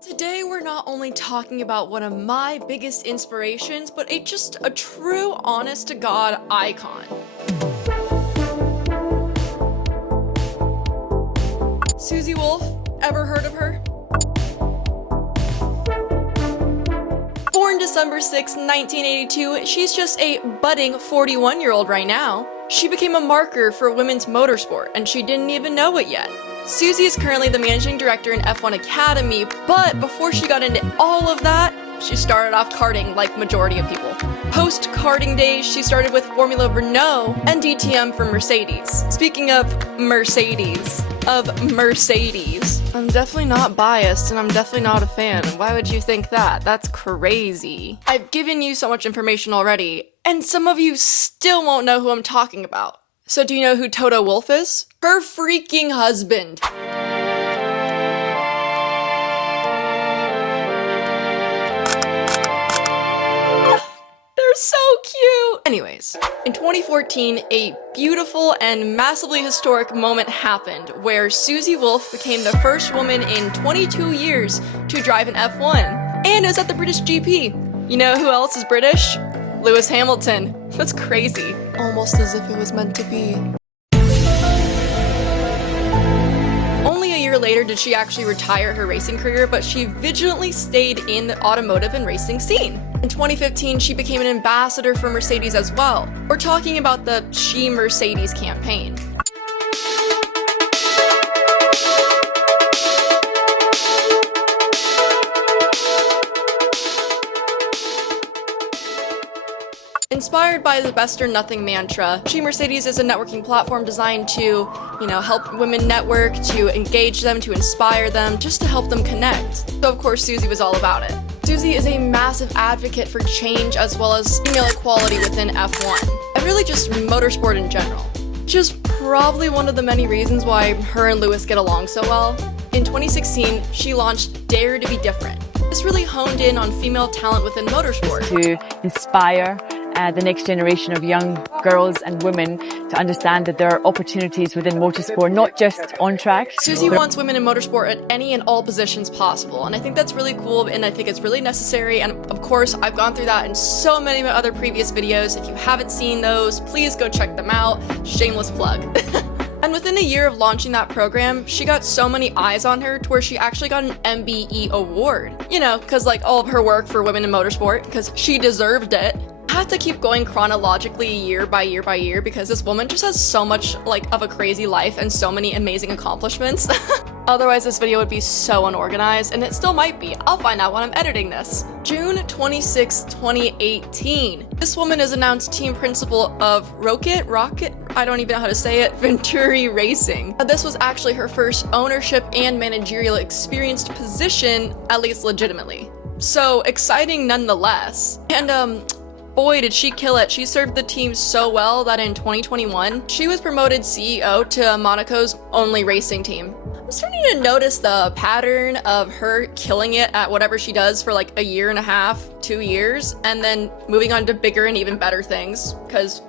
Today we're not only talking about one of my biggest inspirations, but just a true honest-to-God icon. Susie Wolff, ever heard of her? Born December 6, 1982, she's just a budding 41-year-old right now. She became a marker for women's motorsport, and she didn't even know it yet. Susie is currently the managing director in F1 Academy, but before she got into all of that, she started off karting like majority of people. Post-karting days, she started with Formula Renault and DTM for Mercedes. Speaking of Mercedes, I'm definitely not biased and I'm definitely not a fan. Why would you think that? That's crazy. I've given you so much information already, and some of you still won't know who I'm talking about. So do you know who Toto Wolff is? Her freaking husband. They're so cute! Anyways, in 2014, a beautiful and massively historic moment happened where Susie Wolff became the first woman in 22 years to drive an F1. And it was at the British GP. You know who else is British? Lewis Hamilton. That's crazy. Almost as if it was meant to be. Only a year later did she actually retire her racing career, but she vigilantly stayed in the automotive and racing scene. In 2015, she became an ambassador for Mercedes as well. We're talking about the She Mercedes campaign. Inspired by the best or nothing mantra, She Mercedes is a networking platform designed to, help women network, to engage them, to inspire them, just to help them connect. So of course Susie was all about it. Susie is a massive advocate for change as well as female equality within F1, and really just motorsport in general. Which is probably one of the many reasons why her and Lewis get along so well. In 2016, she launched Dare to Be Different. This really honed in on female talent within motorsport. To inspire the next generation of young girls and women to understand that there are opportunities within motorsport, not just on track. Susie wants women in motorsport at any and all positions possible, and I think that's really cool, and I think it's really necessary, and of course I've gone through that in so many of my other previous videos. If you haven't seen those, please go check them out. Shameless plug. And within a year of launching that program, she got so many eyes on her to where she actually got an MBE award. Because like all of her work for women in motorsport, because she deserved it. I have to keep going chronologically year by year by year because this woman just has so much of a crazy life and so many amazing accomplishments. Otherwise this video would be so unorganized, and it still might be. I'll find out when I'm editing this. June 26, 2018. This woman is announced team principal of Rocket, I don't even know how to say it, Venturi Racing. This was actually her first ownership and managerial experienced position, at least legitimately. So exciting nonetheless. And boy, did she kill it. She served the team so well that in 2021, she was promoted CEO to Monaco's only racing team. I'm starting to notice the pattern of her killing it at whatever she does for like a year and a half, 2 years, and then moving on to bigger and even better things, because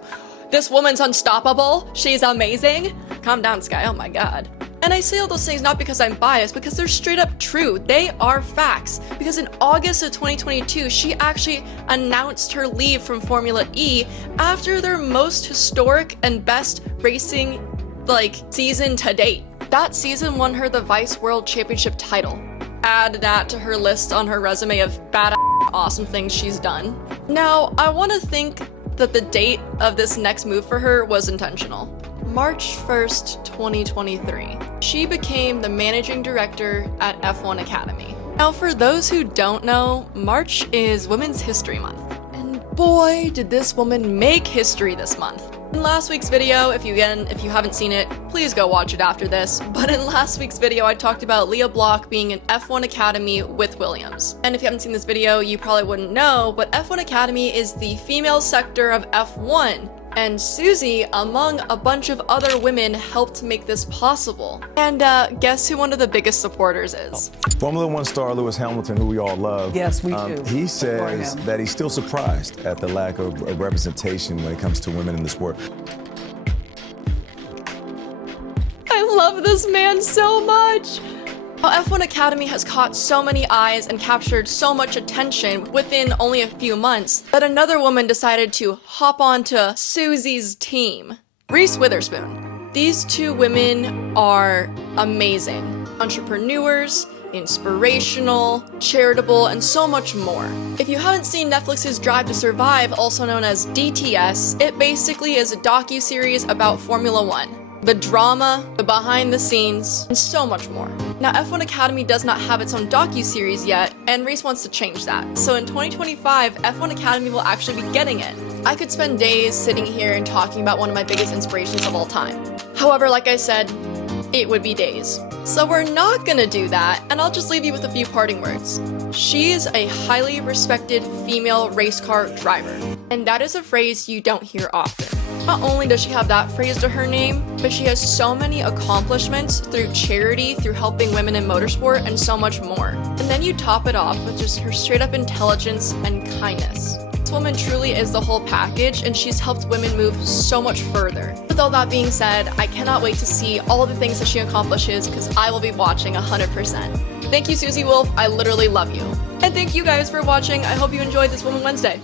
this woman's unstoppable. She's amazing. Calm down, Sky. Oh my god. And I say all those things not because I'm biased, because they're straight up true. They are facts. Because in August of 2022, she actually announced her leave from Formula E after their most historic and best racing season to date. That season won her the Vice World Championship title. Add that to her list on her resume of badass awesome things she's done. Now, I want to think that the date of this next move for her was intentional. March 1st, 2023. She became the managing director at F1 Academy. Now, for those who don't know, March is Women's History Month. And boy, did this woman make history this month. In last week's video, if you haven't seen it, please go watch it after this. But in last week's video, I talked about Leah Block being in F1 Academy with Williams. And if you haven't seen this video, you probably wouldn't know, but F1 Academy is the female sector of F1. And Susie, among a bunch of other women, helped make this possible. And guess who one of the biggest supporters is? Formula One star Lewis Hamilton, who we all love. Yes, we do. He says that he's still surprised at the lack of representation when it comes to women in the sport. I love this man so much. How F1 Academy has caught so many eyes and captured so much attention within only a few months that another woman decided to hop onto Susie's team. Reese Witherspoon. These two women are amazing. Entrepreneurs, inspirational, charitable, and so much more. If you haven't seen Netflix's Drive to Survive, also known as DTS, it basically is a docu-series about Formula One. The drama, the behind the scenes, and so much more. Now, F1 Academy does not have its own docu-series yet, and Reese wants to change that. So in 2025, F1 Academy will actually be getting it. I could spend days sitting here and talking about one of my biggest inspirations of all time. However, like I said, it would be days. So we're not gonna do that, and I'll just leave you with a few parting words. She is a highly respected female race car driver, and that is a phrase you don't hear often. Not only does she have that phrase to her name, but she has so many accomplishments through charity, through helping women in motorsport, and so much more. And then you top it off with just her straight up intelligence and kindness. This woman truly is the whole package, and she's helped women move so much further. With all that being said, I cannot wait to see all the things that she accomplishes, because I will be watching 100%. Thank you, Susie Wolff. I literally love you. And thank you guys for watching. I hope you enjoyed this Woman Wednesday.